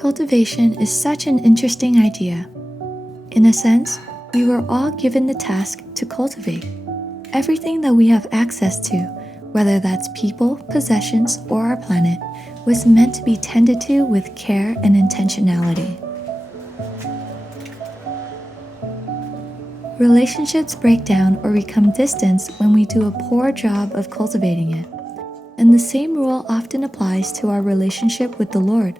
Cultivation is such an interesting idea. In a sense, we were all given the task to cultivate. Everything that we have access to, whether that's people, possessions, or our planet, was meant to be tended to with care and intentionality. Relationships break down or become distant when we do a poor job of cultivating it. And the same rule often applies to our relationship with the Lord.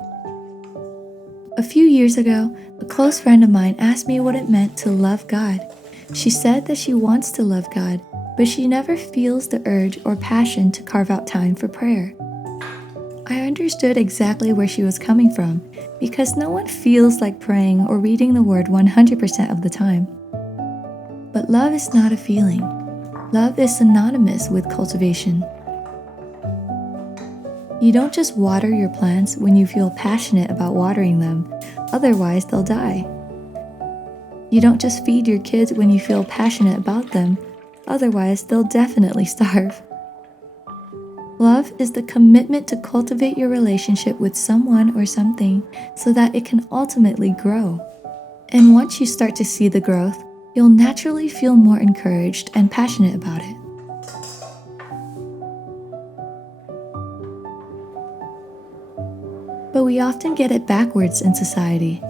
A few years ago, a close friend of mine asked me what it meant to love God. She said that she wants to love God, but she never feels the urge or passion to carve out time for prayer. I understood exactly where she was coming from, because no one feels like praying or reading the Word 100% of the time. But love is not a feeling. Love is synonymous with cultivation. You don't just water your plants when you feel passionate about watering them, otherwise they'll die. You don't just feed your kids when you feel passionate about them, otherwise they'll definitely starve. Love is the commitment to cultivate your relationship with someone or something so that it can ultimately grow. And once you start to see the growth, you'll naturally feel more encouraged and passionate about it. But we often get it backwards in society.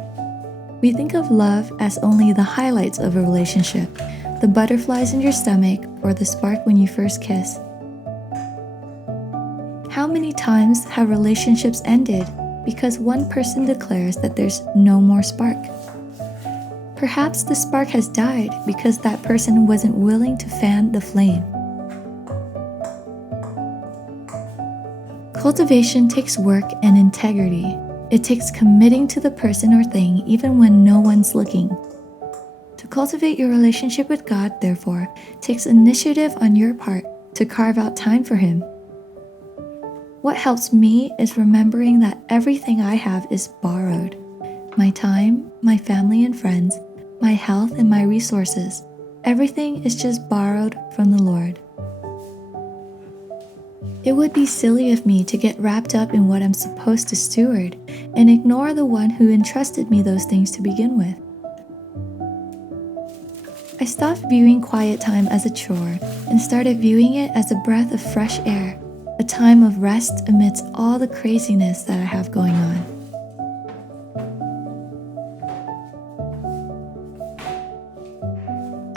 We think of love as only the highlights of a relationship, the butterflies in your stomach, or the spark when you first kiss. How many times have relationships ended because one person declares that there's no more spark? Perhaps the spark has died because that person wasn't willing to fan the flame. Cultivation takes work and integrity. It takes committing to the person or thing even when no one's looking. To cultivate your relationship with God, therefore, takes initiative on your part to carve out time for Him. What helps me is remembering that everything I have is borrowed. My time, my family and friends, my health and my resources, everything is just borrowed from the Lord. It would be silly of me to get wrapped up in what I'm supposed to steward and ignore the one who entrusted me those things to begin with. I stopped viewing quiet time as a chore and started viewing it as a breath of fresh air, a time of rest amidst all the craziness that I have going on.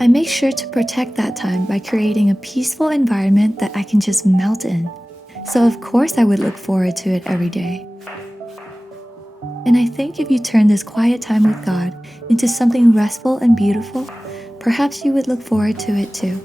I make sure to protect that time by creating a peaceful environment that I can just melt in. So of course I would look forward to it every day. And I think if you turn this quiet time with God into something restful and beautiful, perhaps you would look forward to it too.